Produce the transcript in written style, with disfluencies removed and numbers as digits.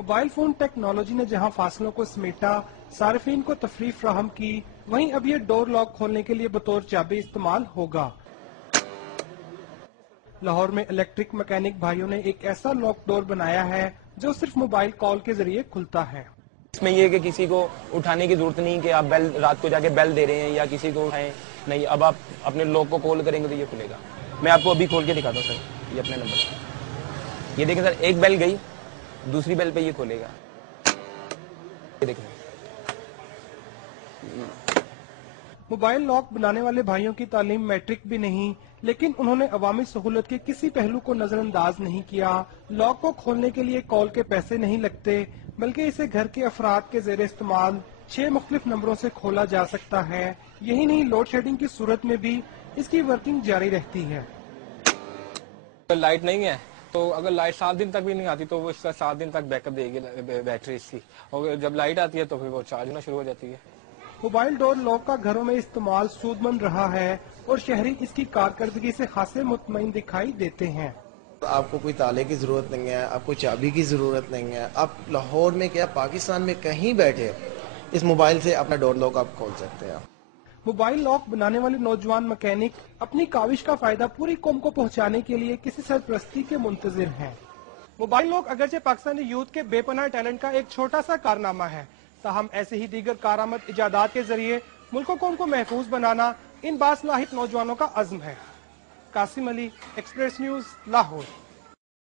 Mobile phone technology نے جہاں فاصلوں کو سمیٹا، صارفین کو تفریح فراہم کی، وہیں اب یہ ڈور لاک کھولنے کے لیے بطور چابی استعمال ہوگا۔ لاہور میں الیکٹرک مکینک بھائیوں نے ایک ایسا لاک ڈور بنایا ہے جو صرف موبائل کال کے ذریعے کھلتا ہے۔ اس میں یہ کہ کسی کو اٹھانے کی ضرورت نہیں کہ آپ بیل رات کو جا کے بیل دے رہے ہیں یا کسی کو اٹھائیں نہیں، اب آپ اپنے لوگ کو کال کریں گے تو یہ کھلے گا۔ میں آپ کو ابھی کھول کے دکھاتا ہوں سر، یہ اپنے نمبر، یہ دیکھیں سر، ایک بیل گئی، دوسری بیل پہ یہ کھولے گا، یہ دیکھیں۔ موبائل لاک بنانے والے بھائیوں کی تعلیم میٹرک بھی نہیں، لیکن انہوں نے عوامی سہولت کے کسی پہلو کو نظر انداز نہیں کیا۔ لاک کو کھولنے کے لیے کال کے پیسے نہیں لگتے، بلکہ اسے گھر کے افراد کے زیر استعمال 6 مختلف نمبروں سے کھولا جا سکتا ہے۔ یہی نہیں، لوڈ شیڈنگ کی صورت میں بھی اس کی ورکنگ جاری رہتی ہے۔ لائٹ نہیں ہے تو اگر لائٹ 7 دن تک بھی نہیں آتی تو وہ اس کا 7 دن تک بیک اپ دے گی بیٹری اس کی، اور جب لائٹ آتی ہے تو پھر وہ چارج ہونا شروع ہو جاتی ہے۔ موبائل ڈور لاک کا گھروں میں استعمال سود مند رہا ہے اور شہری اس کی کارکردگی سے خاصے مطمئن دکھائی دیتے ہیں۔ آپ کو کوئی تالے کی ضرورت نہیں ہے، آپ کو چابی کی ضرورت نہیں ہے، آپ لاہور میں کیا پاکستان میں کہیں بیٹھے اس موبائل سے اپنا ڈور لاک آپ کھول سکتے ہیں۔ موبائل لاک بنانے والے نوجوان مکینک اپنی کاوش کا فائدہ پوری قوم کو پہنچانے کے لیے کسی سرپرستی کے منتظر ہیں۔ موبائل لاک اگرچہ پاکستانی یوتھ کے بے پناہ ٹیلنٹ کا ایک چھوٹا سا کارنامہ ہے، تاہم ایسے ہی دیگر کارآمد ایجادات کے ذریعے ملک و قوم کو محفوظ بنانا ان باصلاحیت نوجوانوں کا عزم ہے۔ قاسم علی، ایکسپریس نیوز، لاہور۔